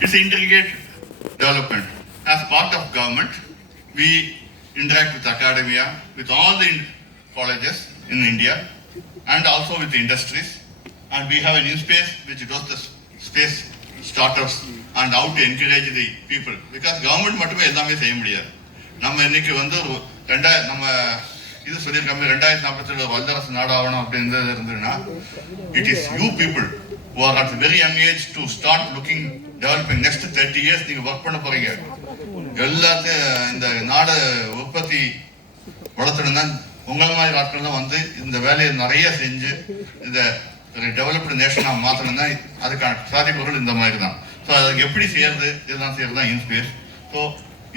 It's integrated development. As part of government, we interact with academia, with all the colleges in India, and also with the industries. And we have a new space which does the space startups and how to encourage the people. Because government மட்டுமே எல்லாமே செய்ய முடியாது. நம்ம இன்னைக்கு வந்து நம்ம இது சொல்லியிருக்காங்க 2047 வல்லரசு நாடாகணும் அப்படின்னு இருந்ததுன்னா it is you people who are at a very young age to start looking developing next 30 years நீங்க ஒர்க் பண்ண போறீங்க. எல்லாத்தையும் இந்த நாடு உற்பத்தி வளர்த்துனா உங்களை மாதிரி ஆட்கள் தான் வந்து இந்த வேலையை நிறைய செஞ்சு இந்த டெவலப்டு நேஷனாக மாற்றணும்னா அதுக்கான சாத்தியக்கூறுகள் இந்த மாதிரி தான். ஸோ அதுக்கு எப்படி செய்யறது இதெல்லாம் செய்யறது தான் இன்ஸ்பேஸ். ஸோ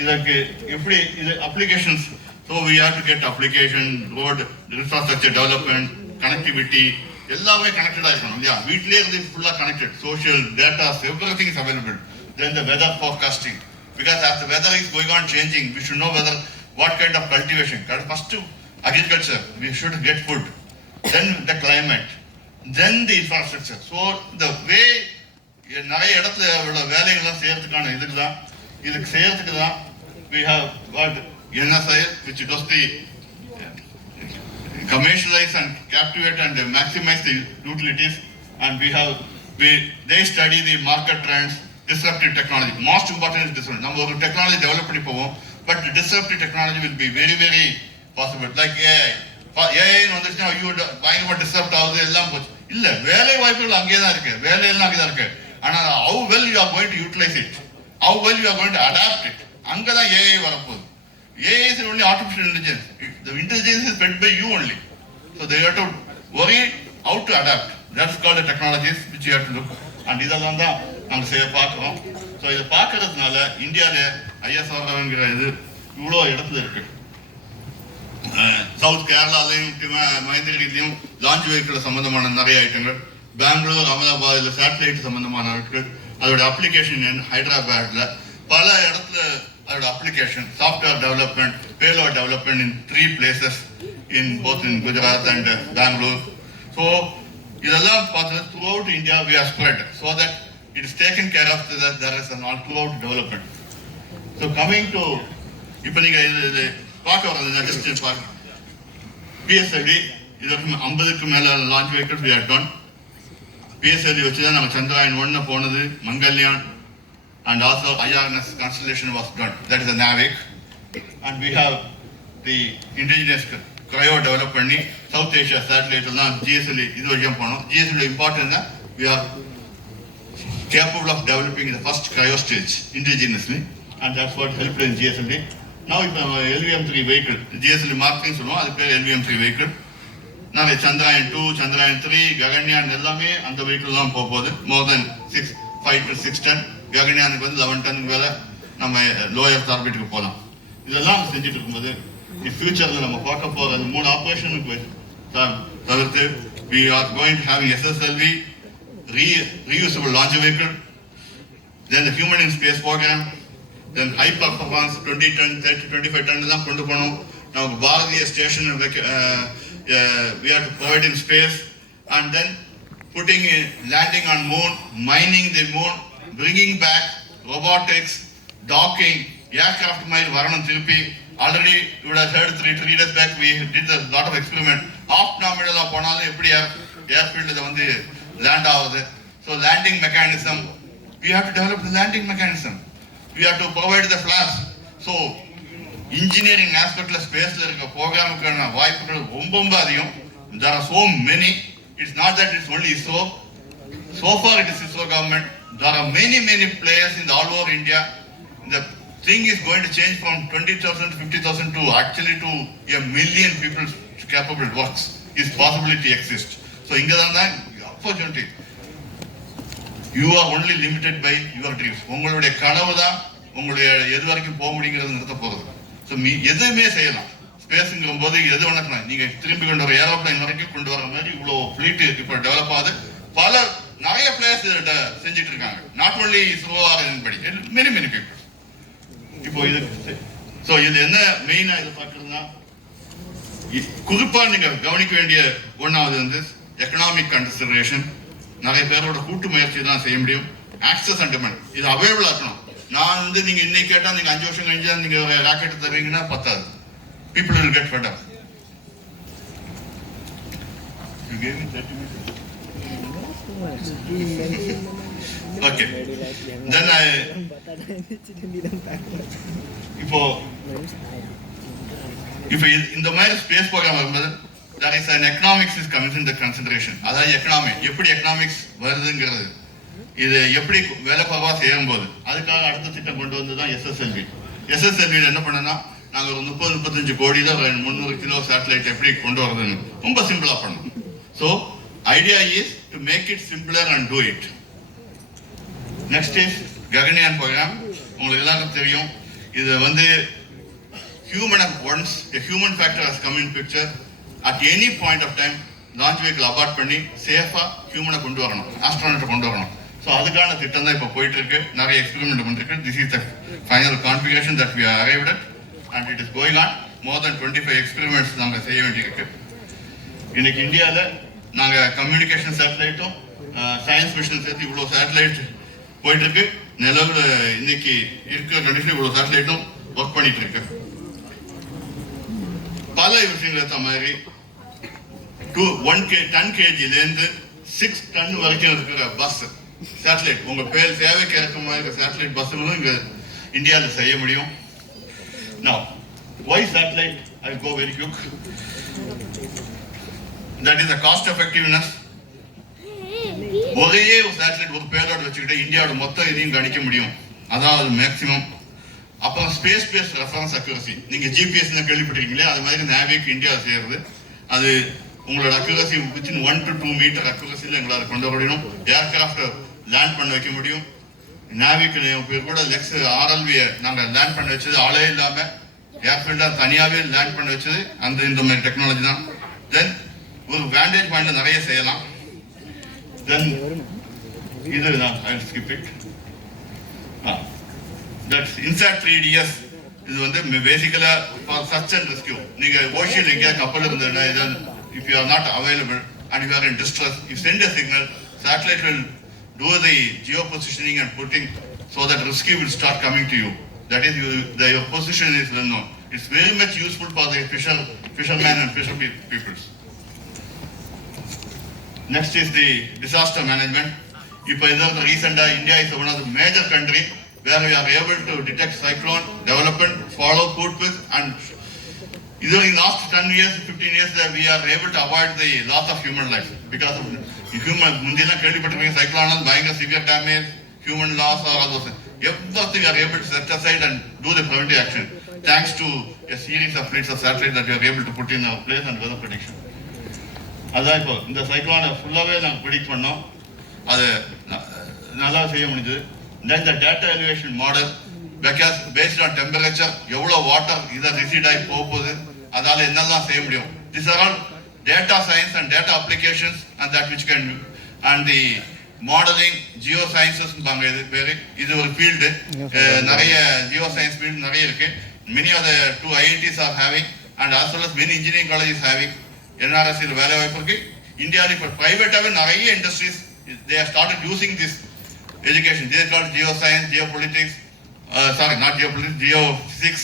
இதற்கு எப்படி இது applications. So we have to get application, road, infrastructure development, connectivity எல்லாமே கனெக்டடாக இருக்கணும் இல்லையா? வீட்டிலே இருந்து ஃபுல்லாக connected, social datas, everything is available. Then the weather forecasting, because as the weather is going on changing, we should know whether what kind of cultivation. First agriculture, we should get food, then the climate, then the infrastructure. So the way நிறைய இடத்துல உள்ள வேலைகள்லாம் செய்யறதுக்கான இதுக்கு செய்யறதுக்கு தான் we have got NSI, which does the commercialize and captivate and maximize the utilities, and they study the market trends, disruptive technology. Most important is disruptive. நம்ம ஒரு டெக்னாலஜி டெவலப் பண்ணி போவோம், but disruptive technology will be very very possible. Like AI வந்துச்சுன்னா ஐயோ பயங்கரமா டிஸ்டர்ப்ட் ஆகுது, எல்லாம் போச்சு. இல்ல, வேலை வாய்ப்புகள் அங்கேயே தான் இருக்கு, வேலையெல்லாம் அங்கே தான் இருக்கு. ஆனால் how well you are going to utilize it, how well you are going to adapt it, அங்கதான் AI வரப்போகுது. AI is only artificial intelligence. The intelligence is fed by you only. So they have to worry how to adapt. That's called the technologies which you have to look. And இதெல்லாம் தான் நாங்கள் செய்ய பார்க்குறோம். ஸோ இதை பார்க்கறதுனால இந்தியாவில் ஐஎஸ்ஆர்ங்கிற இது இவ்வளோ இடத்துல இருக்கு. சவுத் கேரளாலையும் மகேந்திரகிரிலையும் லான்ச் வெஹிக்கிள் சம்பந்தமான நிறைய ஐட்டங்கள், பெங்களூர், அகமதாபாத்தில் சேட்டலைட் சம்பந்தமான ஐட்டங்கள், அதோட அப்ளிகேஷன் ஹைதராபாத்ல பல இடத்துல அதோட application, software development, payload development in 3 places in both in Gujarat and Bangalore. So இதெல்லாம் பார்த்து throughout India we are spread so that it is taken care of, so that there is an all throughout development. So coming to இப்போ நீங்க இது பார்க்க வரது ஜஸ்ட் பார்க்க PSLV இதற்கு 50க்கு மேல launch vehicles we have done. PSLV வச்சு தான் நம்ம சந்திராயன் 1 போனது, Mangalyaan, and also IRNS constellation was done. That is a NAVIC. And we have the indigenous cryo develop பண்ணி South Asia satellite எல்லாம் GSLV இது வழியாக போனோம். GSLV important தான், we are capable of developing the first cryo stage indigenously, and that's what helped in GSLV. Now இப்போ LVM-3 vehicle, GSLV marking சொல்லுவோம், அது பேர் LVM-3 vehicle. நாங்கள் சந்திராயன் 2, சந்திராயன் 3, ககன்யான் எல்லாமே அந்த வெஹிக்கிள் தான் போகுது. மோர் தென் 5 to 6 டன். ககன்யானுக்கு வந்து 11 டன் வேலை நம்ம லோயர் ஆர்பிட்டுக்கு போகலாம். இதெல்லாம் செஞ்சுட்டு இருக்கும்போது ஃபியூச்சரில் நம்ம பார்க்க போகிற அந்த 3 ஆப்ரேஷனுக்கு தவிர்த்து we are going to having SSLV, reusable launch vehicle, then the human in space program, then high performance 20 ton, 30, 25 ton தான் கொண்டு போகணும். நமக்கு Bharatiya station we have to provide in space, and then putting landing on moon, mining the moon, bringing back robotics, docking, aircraft மாதிரி வரணும் திருப்பி. Already you would have heard 3 days back we did a lot of experiment. Off நாமினலா போனாலும் எப்படி ஏர்ஃபீல்டில் வந்து land ஆகுது. So landing mechanism, we have to develop the landing mechanism. We have to provide the flaps. So engineering ஆஸ்பெக்ட்ல ஸ்பேஸ்ல இருக்க ப்ரோக்ராமுக்கான வாய்ப்புகள் ரொம்ப அதிகம். There are so many. It's not that it's only ISRO. So far it is ISRO government. There are many players in all over India. The thing is going to change from 20,000 to 50,000 to actually to 1 million people capable works. Is possibility exists. So inga தான் opportunity. You are only limited by your dreams. உங்களுடைய கனவு தான் உங்களுடைய எது வரைக்கும் போக முடியுங்கிறது நிறுத்த போகிறது. ஸோ எதுவுமே செய்யலாம். ஸ்பேஸுங்கிற போது எது வேணாக்கலாம். நீங்க திரும்பி கொண்டு வர ஏரோப்ளைன் வரைக்கும் கொண்டு வர மாதிரி இவ்வளோ ஃபிளீட் இப்போ டெவலப் ஆகுது. நிறைய பிளேயர்ஸ் செஞ்சுட்டு இருக்காங்க. நாட் ஒன்லி இஸ்ரோ ஆர் படி மெனி பீப்புள். இப்போ இது என்ன மெயினா இதை பார்க்கறதுன்னா, குறிப்பா நீங்க கவனிக்க வேண்டிய ஒன்னாவது வந்து எக்கனாமிக் கன்சிடரேஷன். நிறைய பேரோட கூட்டு முயற்சி தான் செய்ய முடியும். ஆக்சஸ் அண்ட் டிமாண்ட் இது அவைலபிளா இருக்கணும். நான் வந்து நீங்க இன்னைக்கு கேட்டா நீங்க 5 வருஷம் கழிஞ்சா நீங்க ராக்கெட் தருவீங்கன்னா பத்தாது. People will get fed up. You gave me 30 minutes. Okay. Then இப்போ இந்த மாதிரி ஸ்பேஸ் ப்ரோக்ராம் வரும்போது there is an economics is comes in the consideration. அதாவது எக்கனாமி எப்படி எக்கனாமிக்ஸ் வருதுங்கிறது, இது எப்படி வேலை குறைவா செய்யும் போது அதுக்காக அடுத்த திட்டம் கொண்டு வந்து தான் எஸ்எஸ்எல்வி. எஸ்எஸ்எல்வியில் என்ன பண்ணனா நாங்கள் ஒரு 30-35 கோடியில் 300 கிலோ சேட்டலைட் எப்படி கொண்டு வரதுன்னு ரொம்ப சிம்பிளா பண்ணோம். So idea is to make it simpler and do it. Next is Gaganyaan programme. உங்களுக்கு எல்லாருக்கும் தெரியும், இது வந்து human once a human factor has come in picture, at any point of time launch vehicle abort பண்ணி சேஃபா ஹியூமனை கொண்டு வரணும், ஆஸ்ட்ரோனட்டை கொண்டு வரணும். ஸோ அதுக்கான திட்டம் தான் இப்போ போயிட்டு இருக்கு. நிறைய எக்ஸ்பெரிமெண்ட் பண்ணிருக்கு. This is the final configuration that we arrived at and it is going on. More then 25 experiments நாங்கள் செய்ய வேண்டியிருக்கு. இன்னைக்கு இந்தியாவில் நாங்கள் கம்யூனிகேஷன் சேட்டலைட்டும் சயின்ஸ் மிஷன் சேர்த்து இவ்வளோ சேட்டலைட் போயிட்டு இருக்கு. நிலவில் இன்னைக்கு இருக்கிற கண்டிஷன் இவ்வளோ சேட்டலைட்டும் ஒர்க் பண்ணிட்டு இருக்கு. பல விஷயங்கள் ஏற்ற மாதிரி 10 kgலேருந்து 6 டன் வரைக்கும் இருக்கிற பஸ் சேட்டலைட் உங்க பேர் சேவைக்கு ஏற்ற மாதிரி சேட்டலைட் பஸ்ஸுகளும் இங்க இந்தியாவில் செய்ய முடியும். Now, why satellite? I'll go very quick. That is the cost effectiveness. ஒரே ஒரு சேட்டலைட் ஒரு பேரோட வச்சுக்கிட்டு இந்தியாவோட மொத்தம் இதையும் கணிக்க முடியும். அதாவது மேக்சிமம். அப்புறம் ஸ்பேஸ் பேஸ் ரெஃபரன்ஸ் அக்யூரசி. நீங்க ஜிபிஎஸ் கேள்விப்பட்டிருக்கீங்களே, அது மாதிரி நேவிக் இந்தியா செய்யறது. அது உங்களோட அக்யூரசி வித்தின் 1 to 2 மீட்டர் அக்யூரசியில் எங்களால் கொண்டு வர முடியும். ஏர்கிராஃப்ட் லேண்ட் பண்ண வைக்க முடியும். நேவிக்கு கூட லெக்ஸ் ஆர்எல்வியை நாங்கள் லேண்ட் பண்ண வச்சது ஆளே இல்லாம ஏர்ஃபீல்டாக தனியாகவே லேண்ட் பண்ண வச்சது இந்த மாதிரி டெக்னாலஜி தான். தென் ஒரு வேண்டேஜ் பாயிண்ட்ல நிறைய செய்யலாம். தென் இது நான் skip it. That's INSAT 3DS. இது வந்து பேசிக்கலா ஃபார் சர்ச் அண்ட் ரெஸ்கியூ. நீங்க ஓஷன் எங்கேயா கப்பல் இருந்ததுன்னா, if you are not available and you are in distress, you send a signal, satellite will do the geopositioning and putting so that rescue will start coming to you. That is, your position is well known. It's very much useful for the fishermen and fisher peoples. Next is the disaster management. இப்போ இந்த ரீசெண்டா India is one of the major country where we are able to detect cyclone development, follow food with, and during last 10 years, 15 years that we are able to avoid the loss of human life because of human. Mundila kelipattirukeenga cyclone and buying a severe damage, human loss or all those things. Everything we are able to set aside and do the preventive action thanks to a series of fleets of satellites that we are able to put in our place and weather prediction. அதான் இப்போ இந்த சைக்ளோனை ஃபுல்லாகவே நாங்கள் ப்ரிடிக்ட் பண்ணோம். அது நல்லா செய்ய முடிஞ்சது. Then the data elevation model, because based on temperature, எவ்வளோ வாட்டர் இதை ரிசீட் ஆகி போகுது, அதால் என்னெல்லாம் செய்ய முடியும். These are all data science and data applications and that which can do. And the modeling, geosciences இது ஒரு ஃபீல்டு. நிறைய geoscience field நிறைய இருக்கு. Many of the 2 IITs are having and as well as many engineering colleges having. NRSL வேலை வாய்ப்பு இருக்கு. இந்தியாவில் இப்போ பிரைவேட்டாகவே நிறைய industries they have started using this education. They are called geoscience, geopolitics, not geopolitics, geophysics.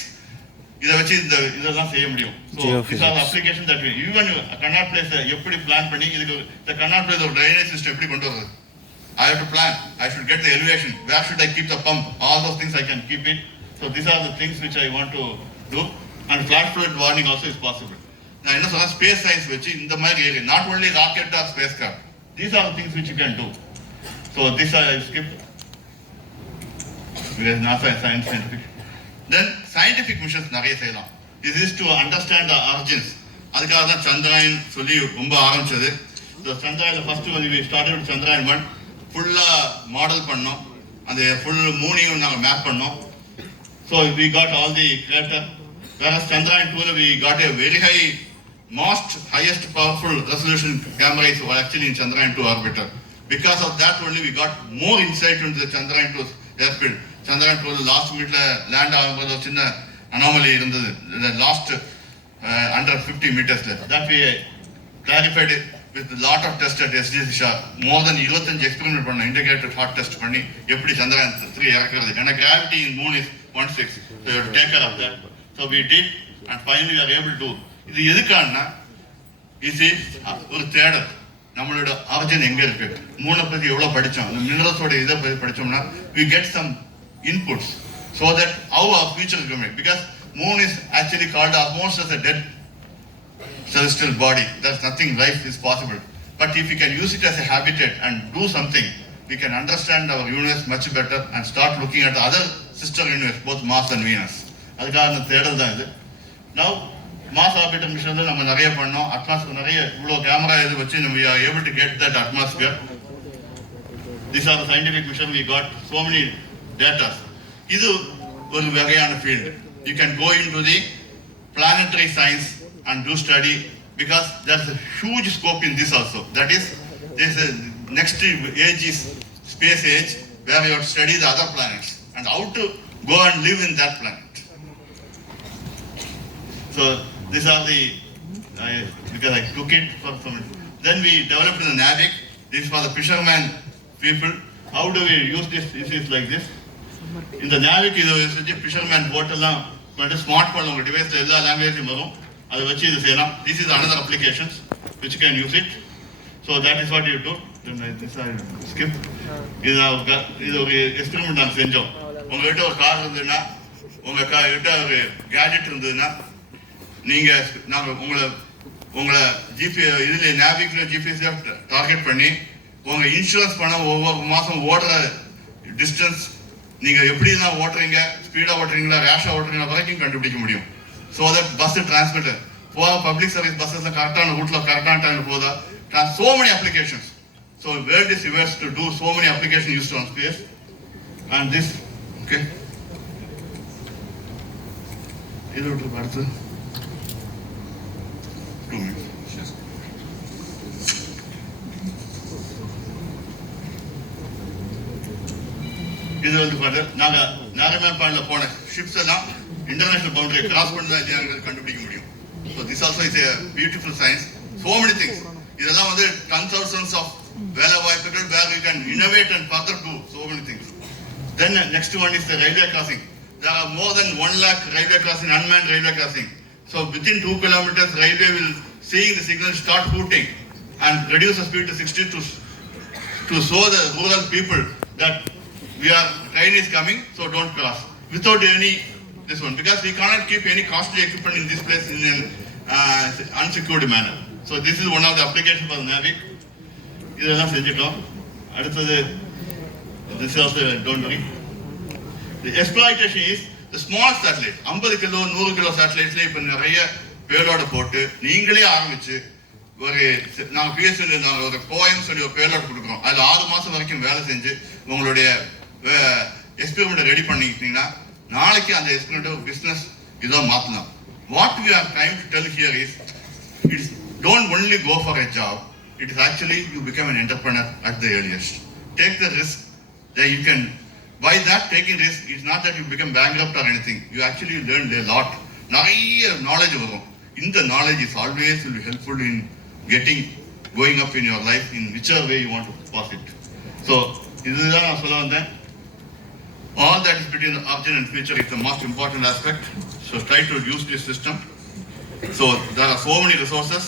இதை வச்சு இதெல்லாம் செய்ய முடியும். So these are the applications that we even cannot place எப்படி பிளான் பண்ணி இதுக்கு the cannot place ஒரு drainage system எப்படி கொண்டு வரது. I have to plan. I should get the elevation. Where should I keep the pump? All those things I can keep it. So these are the things which I want to do. And flash flood warning also is possible. நான் என்ன சொல்றேன், space science வச்சு இந்த மாதிரி not only rocket or spacecraft. These are the things which you can do. So this I skip. Because NASA is scientific. Then scientific missions நிறைய செய்யலாம். This is to understand the origins. அதுக்காக தான் சந்திராயன் சொல்லி ரொம்ப ஆரம்பிச்சது. So சந்திராயன் ஃபர்ஸ்ட் வந்து we started with சந்திராயன் 1 ஃபுல்லா மாடல் பண்ணோம். அந்த ஃபுல் மூனையும் நாங்கள் மேப் பண்ணோம். So we got all the crater. Whereas Chandrayaan 2 we got a very high, most highest powerful resolution cameras were actually in Chandrayaan 2 orbiter. Because of that only we got more insight into the Chandrayaan 2 airfield. Chandrayaan 2 last minute land ஆகும்போது ஒரு சின்ன anomaly இருந்தது. The last under 50 meters that we clarified with a lot of tests at SDSISHA, more than 25 experiment பண்ண integrated heart test பண்ணி எப்படி சந்திரயான் 3 இறக்குறது. ஏன்னா gravity in moon is 1.6, so you have to take care of that. So we did, and finally we are able to. இது எதுக்கானா இது ஒரு தேடல், நம்மளோட ஆரிஜின் எங்க இருக்கு, மூணை பத்தி எவ்வளவு படிச்சோம், இந்த மினரல்ஸோட இதை பத்தி படிச்சோம்னா we get some inputs so that how our future is going, because moon is actually called almost as a dead celestial body. There's nothing, life is possible. But if we can use it as a habitat and do something, we can understand our universe much better and start looking at the other sister universe, both Mars and Venus. அதுக்காக அந்த தேடல் தான் இது. Now Mars orbiter mission நம்ம நிறைய பண்ணோம், அட்மாஸ்பியர் நிறைய இவ்வளோ கேமரா இது வச்சு we are able to get that atmosphere. These are the scientific mission we got, so many data. இது ஒரு வகையான field. You can go into the planetary science and do study, because there's a huge scope in this also. That is, there's a next age is space age, where you have to study the other planets and how to go and live in that planet. So these are the, because I took it for some. Then we developed the NAVIC. This is for the fisherman people. How do we use this? This is like this. In the NAVIC, is a fisherman boat எல்லாம் பண்ணிட்டு smart phone உங்க டிவைஸ்ல எல்லா லாங்குவேஜும் வரும், அதை வச்சு இது செய்யலாம். This is another applications which can use it. So that is what you do. Then this I skip. இது ஒரு எக்ஸ்பெரிமெண்ட் நாங்கள் செஞ்சோம். உங்ககிட்ட ஒரு கார் இருந்ததுன்னா, உங்ககிட்ட ஒரு கேஜெட் இருந்ததுன்னா, நீங்க நாங்கள் உங்களை இதுல நேவிக்ல ஜிபிஎஸ்ல டார்கெட் பண்ணி உங்க இன்சூரன்ஸ் பண்ண ஒவ்வொரு மாசம் ஓடுற டிஸ்டன்ஸ், நீங்க எப்படிலாம் ஓட்டுறீங்க, ஸ்பீடா ஓட்டுறீங்களா, ரேஷா ஓட்டுறீங்களா வரைக்கும் கண்டுபிடிக்க முடியும். So that bus transmitter for public service buses கரெக்டான ரூட்ல கரெக்டான டைம்ல போதா, so many applications. So world is diverse to do so many applications used on space. And this, okay, இது ஒரு அடுத்து 2 minutes. இது வந்து பாரு, நாங்க நாராயணன் பாண்ட்ல போன ஷிப்ஸ் எல்லாம் international boundary cross பண்ணா இல்லையா கண்டுபிடிக்க முடியும். So this also is a beautiful science. So many things. இதெல்லாம் வந்து consultants of வேலை வாய்ப்புகள், where we can innovate and further do so many things. Then next one is the railway crossing. There are more than 1 lakh railway crossing, unmanned railway crossing. So within 2 kilometers, railway will seeing the signal start hooting and reduce the speed to 60 to show the rural people that train is coming, so don't cross. Without any this one, because we cannot keep any costly equipment in this place in an unsecured manner. So this is one of the applications for NAVIC. இதெல்லாம் செஞ்சிட்டோம். அடுத்தது this is also, don't worry. The exploitation is the small satellite. 50 kilo 100 kilo சேட்டலைட்ஸ்ல இப்ப நிறைய பேலோட போட்டு நீங்களே ஆரம்பிச்சு ஒரு நாங்க பிஎஸ்எல் ஒரு போயம் சொல்லி ஒரு பேலோட் கொடுக்குறோம். அதுல 6 மாசம் வரைக்கும் வேலை செஞ்சு உங்களுடைய எக்ஸ்பெரிமெண்ட் ரெடி பண்ணிக்கிட்டீங்கன்னா நாளைக்கு அந்த எக்ஸ்பெரிமெண்ட் பிசினஸ் இதோ மாத்தலாம். What we are trying to tell here is, it's don't only go for a job, it is actually you become an entrepreneur at the earliest. Take the risk that you can. By that taking risk, it's not that you become bankrupt or anything. You actually learn a lot. நிறைய knowledge வரும். இந்த knowledge is always will be helpful in going up in your life in whichever way you want to pass it. So இதுதான் நான் சொல்ல வந்தேன். All that is between the origin and future is the most important aspect. So try to use this system. So there are so many resources.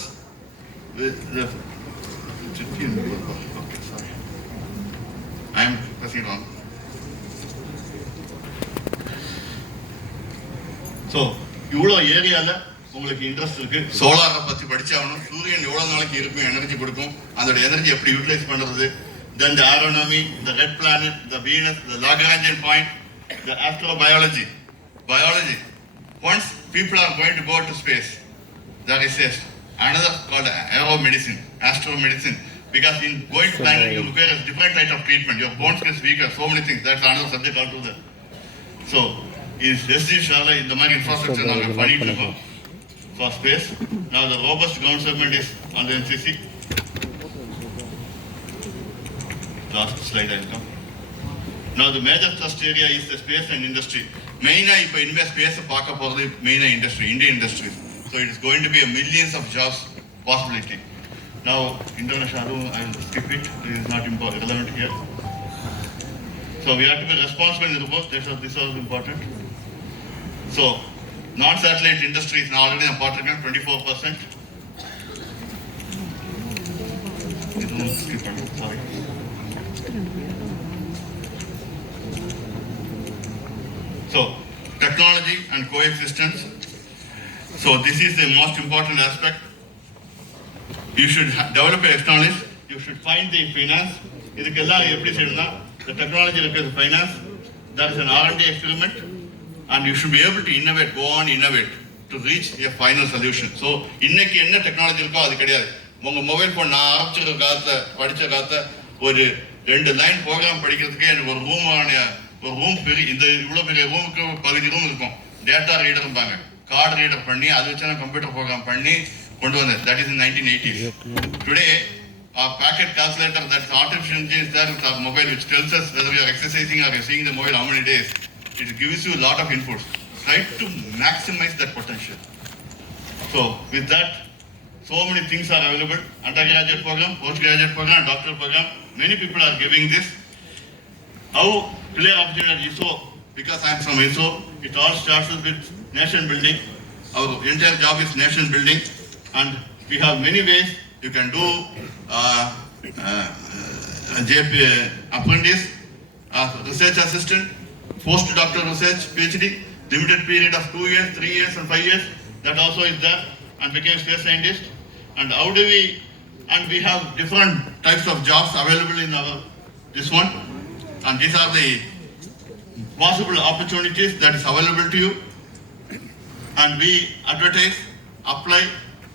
Okay, sorry. I am pressing on. So இவ்வளோ ஏரியால உங்களுக்கு இன்ட்ரெஸ்ட் இருக்கு, சோலாரை பத்தி படிச்சாகணும், சூரியன் எவ்வளவு நாளைக்கு இருக்கும், எனர்ஜி கொடுக்கும், அதோட எனர்ஜி எப்படி யூட்டிலைஸ் பண்றது, then the astronomy, the red planet, the Venus, the Lagrangian point, the astrobiology, biology. Once people are going to go to space, there is another called aeromedicine, astromedicine, because in going to planet you require a different type of treatment, your bones get weaker, so many things. That's another subject altogether. So is SDSISHA இந்த மாதிரி இன்ஃப்ராஸ்ட்ரக்சர் நாங்கள் பண்ணிட்டு இருக்கோம் for space. Now the robust ground segment is on the NCC. Last slide I come. Now the major thrust area is the space and industry. Main இப்ப இனிமே ஸ்பேஸ் பார்க்க போறது மெயினா industry, Indian industry. So it is going to be a millions of jobs possibility. Now, international, I will skip it. It is not relevant here. So we have to be responsible in the report. This was important. So, non-satellite industry is now already important, 24%. Sorry. So, technology and coexistence. So, this is the most important aspect. You should develop a technology. You should find the finance. The technology requires finance. That is an R&D experiment. And you should be able to innovate, go on innovate to reach a final solution. So, இன்னைக்கு என்ன டெக்னாலஜி இருக்கோ அது கிடையாது. உங்க mobile phone நான் ஆரம்பிச்ச காலத்துல படிச்ச காலத்துல ஒரு 2 லைன் ப்ரோக்ராம் படிக்கிறதுக்கே எனக்கு ஒரு ரூம் பெரிய இந்த இவ்வளவு பெரிய ரூமுக்கு பகுதி ரூம் இருக்கும். டேட்டா ரீடர்பாங்க, கார்டு ரீடர் பண்ணி அதை வச்சு நான் கம்ப்யூட்டர் ப்ரோக்ராம் பண்ணி கொண்டு வந்தேன். That is in 1980s. Today, our packet calculator, that's artificial intelligence there with our mobile, which tells us whether we are exercising or we are seeing the mobile how many days. It gives you a lot of inputs. Try to maximize that potential. So, with that, so many things are available. Undergraduate program, postgraduate program, doctoral program. Many people are giving this. How clear opportunity at ISO? Because I am from ISO, it all starts with nation building. Our entire job is nation building. And we have many ways. You can do JP apprentice, research assistant, postdoctoral research, PhD, limited period of 2 years, 3 years and 5 years. That also is there, and became space scientist. And how do we, and we have different types of jobs available in our, this one. And these are the possible opportunities that is available to you. And we advertise, apply,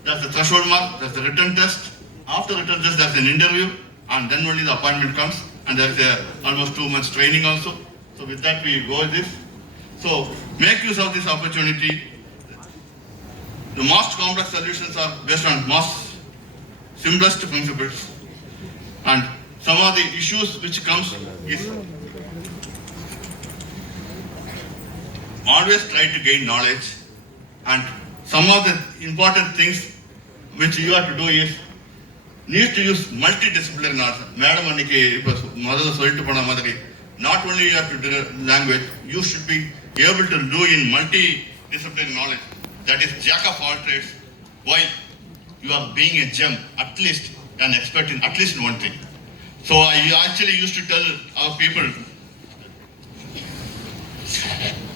that's the threshold mark, that's the written test. After written test, there's an interview, and then only the appointment comes. And there's almost 2 months training also. So with that, we go with this. So make use of this opportunity. The most complex solutions are based on most simplest principles. And some of the issues which comes is always try to gain knowledge. And some of the important things which you have to do is need to use multidisciplinary knowledge. Madam anniki modala solittu pona madri, not only you have to do language, you should be able to do in multidisciplinary knowledge. That is jack of all trades, while you are being a gem, at least an expert in at least one thing. So I actually used to tell our people,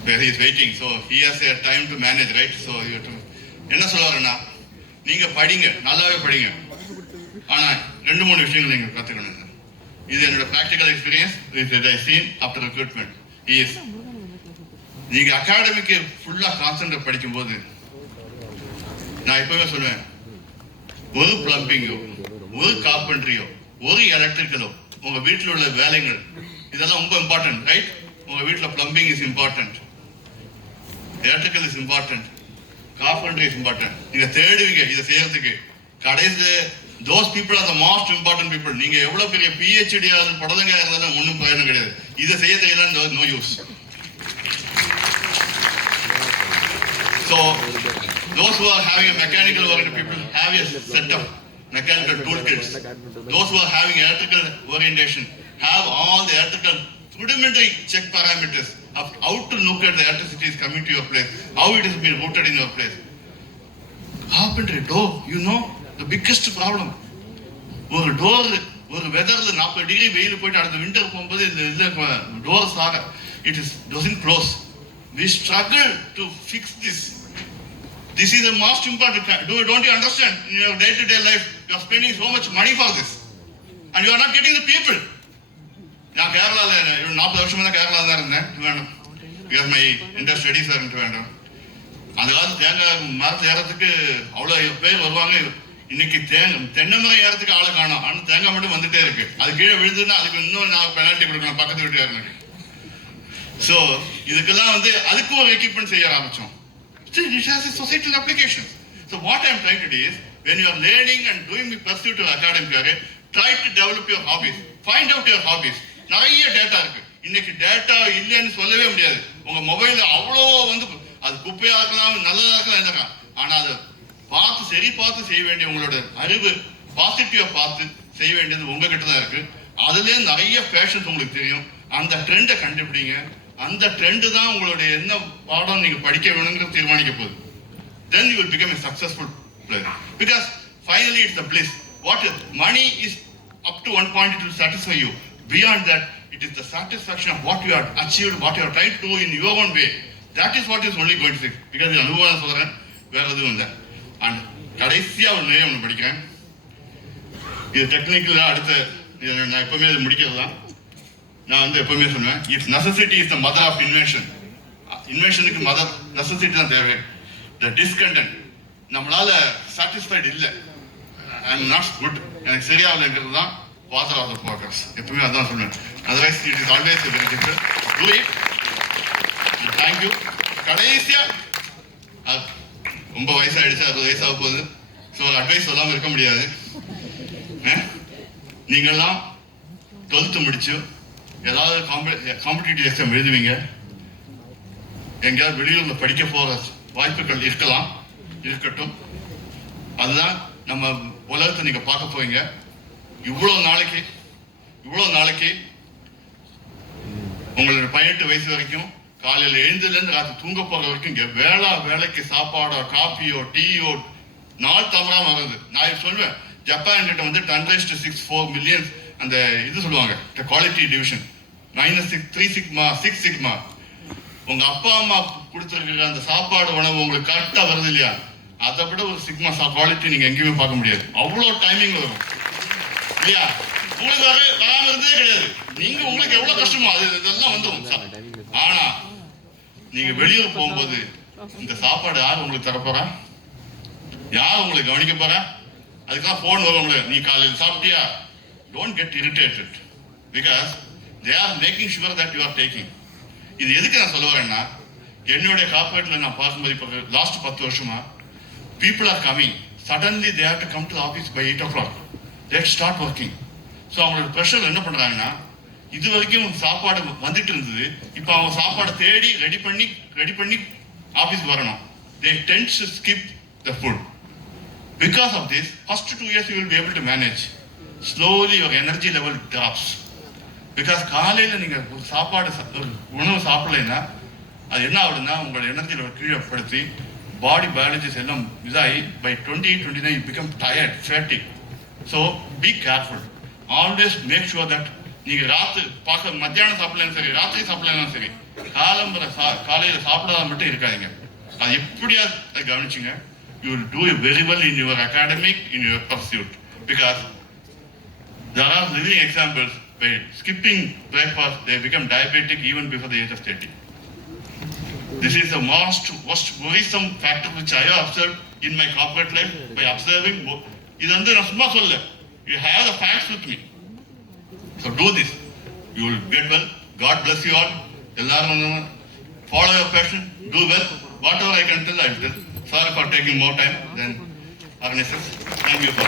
where he is waiting, so he has a time to manage, right? So you have to, என்ன சொல்லுவாருன்னா, நீங்க படிங்க, நல்லாவே படிங்க, ஆனா 2-3 விஷயங்கள் நீங்க கத்துக்கணுங்க. இது என்னோட practical experience that I seen after recruitment is, நீங்க அகாடமிக்கு ஃபுல்லா கான்சென்ட்ரேட் படிக்கும்போது, நான் எப்பவுமே சொல்லுவேன், ஒரு பிளம்பிங்கோ, ஒரு கார்பென்ட்ரியோ, ஒரு எலக்ட்ரிக்கலோ, உங்க வீட்டில் உள்ள வேலைகள் இதெல்லாம் ரொம்ப இம்பார்ட்டன்ட், ரைட்? உங்க வீட்டில் plumbing is important, electrical is important, carpentry is important. நீங்க தேடுவீங்க இதை செய்யறதுக்கு. கடைசி those people are the most important people. நீங்க எவ்வளவு பெரிய PhD படலங்க இருந்தாலும் ஒன்றும் பிரயோஜனம் கிடையாது. இதை செய்ய தெரியல, no use. So those who are having a mechanical oriented people have a set of mechanical toolkits. Those who are having electrical orientation have all the electrical rudimentary check parameters of how to look at the electricity is coming to your place, how it has been routed in your place. Carpentry door, you know the biggest problem. ஒரு டோர் ஒரு வெதர்ல 40 டிகிரி வெயில் போயிட்டு அடுத்த விண்டர் போகும்போது இந்த டோர்ஸ் ஆக it doesn't close. We struggle to fix this. This is the most important. Don't you understand? In your day-to-day life, you are spending so much money for this, and you are not getting the people. நான் கேரளால 40 வருஷமா தான் கேரளால தான் இருந்தேன். வேண்டாம், because my interest studies are into வேண்டாம். அந்த காலத்து தேங்காய் மரத்து ஏறத்துக்கு அவ்வளோ பேர் வருவாங்க. இன்னைக்கு தென்னை மரம் ஏறத்துக்கு ஆளை காணும், ஆனால் தேங்காய் மட்டும் வந்துட்டே இருக்கு. அது கீழே விழுதுன்னா அதுக்கு இன்னும் நான் பெனால்ட்டி கொடுக்கணும் பக்கத்து வீட்டுக்காரனுக்கு. ஸோ இதுக்கெல்லாம் அதுக்கும் ஒரு எக்யூப்மெண்ட் செய்ய ஆரம்பிச்சோம். It has a societal application. So what I am trying to do is, when you are learning and doing the pursuit of academic career, try to develop your hobbies. Find out your hobbies. நிறைய டேட்டா இருக்கு. இன்னைக்கு டேட்டா இல்லைன்னு சொல்லவே முடியாது. உங்க மொபைல்ல அவ்வளோ அது குப்பையா இருக்கலாம், நல்லதா இருக்கலாம், இருக்கலாம். ஆனா அதை பார்த்து செய்ய வேண்டிய உங்களோட அறிவு பாசிட்டிவா பார்த்து செய்ய வேண்டியது உங்ககிட்ட தான் இருக்கு. அதுலேயே நிறைய ஃபேஷன்ஸ் உங்களுக்கு தெரியும். அந்த ட்ரெண்டை கண்டுபிடிங்க. அந்த ட்ரெண்டு தான் உங்களுடைய என்ன பாடம் நீங்க படிக்க வேணுங்கிறது தீர்மானிக்க போகுது. Then you will become a successful player. Because finally it's the bliss. What is money is up to one point it will satisfy you. Beyond that, it is the satisfaction of what you have achieved, what you are trying to do in your own way. That is what is only going to say. Because the அனுபவம் சொல்றேன், வேற எதுவும் இல்லை. அண்ட் கடைசியா ஒரு நிறைய ஒன்று படிக்கிறேன். இது டெக்னிக்கலா அடுத்த நான் எப்பவுமே அது முடிக்கிறது தான். நான் வந்து எப்பவுமே சொல்லுவேன், if necessity is the mother of invention. இன்வென்ஷனுக்கு மதர் நெசசிட்டி தான் தேவை. த டிஸ்கண்டென்ட், நம்மளால சாட்டிஸ்ஃபைடு இல்லை, ஐ எம் நாட் குட், எனக்கு சரியாகலைங்கிறது தான் ஃபாதர் ஆஃப் த ப்ராக்ரஸ். எப்பவுமே அதான் சொல்லுவேன். Otherwise it is always very different. Do it. Thank you. கடைசியா ரொம்ப வயசாயிடுச்சு, 60 வயசாக போகுது. ஸோ ஒரு அட்வைஸ் சொல்லாமல் இருக்க முடியாது. நீங்கள்லாம் 12th முடிச்சு ஏதாவது காம்படிட்டிவ் எக்ஸாம் எழுதுவீங்க, எங்கேயாவது வெளியூர்ல படிக்க போற வாய்ப்புகள் இருக்கலாம், இருக்கட்டும். அதுதான் நம்ம உலகத்தை நீங்க பார்க்க போறீங்க. இவ்வளவு நாளைக்கு உங்களோட 18 வயசு வரைக்கும் காலையில் எழுந்துலேருந்து ராத்திரி தூங்க போற வரைக்கும் இங்க வேலைக்கு சாப்பாடோ காஃபியோ டீயோ நாள் தவறாம வருது. நான் சொல்லுவேன், ஜப்பான் கிட்ட வந்து 10⁶4 மில்லியன் அந்த இது சொல்லுவாங்க, குவாலிட்டி டிவிஷன் -3 சிக்மா 6 சிக்மா. உங்க அப்பா அம்மா கொடுத்துருக்கிற அந்த சாப்பாடு உணவு உங்களுக்கு கரெக்டா வருது இல்லையா, அதை விட ஒரு சிக்மா குவாலிட்டி நீங்க எங்கேயுமே பார்க்க முடியாது. அவ்வளோ டைமிங் வரும் இல்லையா. உங்களுக்கு வராம இருந்ததே கிடையாது. நீங்க உங்களுக்கு எவ்வளவு கஷ்டமோ அது இதெல்லாம் வந்துடும். ஆனா நீங்க வெளியூர் போகும்போது இந்த சாப்பாடு யார் உங்களுக்கு தரப்போறா, யார் உங்களை கவனிக்க போறா? அதுக்கெல்லாம் போன் வரும் உங்களுக்கு, நீ காலையில் சாப்பிட்டியா? Don't get irritated because they are making sure that you are taking. இது எதுக்கு நான் சொல்ல வரேன்னா, என்னுடைய கார்பரேட்ல நான் பார்க்கும்போது இப்போ லாஸ்ட் 10 வருஷமா people are coming, suddenly they have to come to the office by 8 o'clock. They start working. So அவங்களோட ப்ரெஷர் என்ன பண்றாங்கன்னா, இது வரைக்கும் சாப்பாடு வந்துட்டு இருந்தது, இப்போ அவங்க சாப்பாடு தேடி ரெடி பண்ணி ஆஃபீஸ் வரணும். They tend to skip the food. Because of this, first 2 years you will be able to manage. Slowly your energy level drops. Because காலையில் நீங்கள் உணவு சாப்பிடலைன்னா அது என்ன ஆகுதுன்னா, உங்களோட எனர்ஜி லெவல் கீழப்படுத்தி பாடி பயாலஜிஸ் எல்லாம் இதாகி by 28-29 you become tired, fatigue. So be careful. Always make sure that நீங்கள் மத்தியானம் சாப்பிடலாம் சரி, ராத்திரி சாப்பிடலாம் சரி, காலையில் சாப்பிடாத மட்டும் இருக்காதீங்க. அது எப்படியாவது கவனிச்சுங்க. You will do very well in your academic, in your pursuit. Because there are living examples by skipping breakfast, they become diabetic even before the age of 30. This is the most worrisome factor which I have observed in my corporate life by observing. இது வந்து நான் சும்மா சொல்ல, you have the facts with me. So do this. You will get well. God bless you all. எல்லாரும் follow your passion, do well. Whatever I can tell, I will tell. Sorry for taking more time than organizers. Thank you for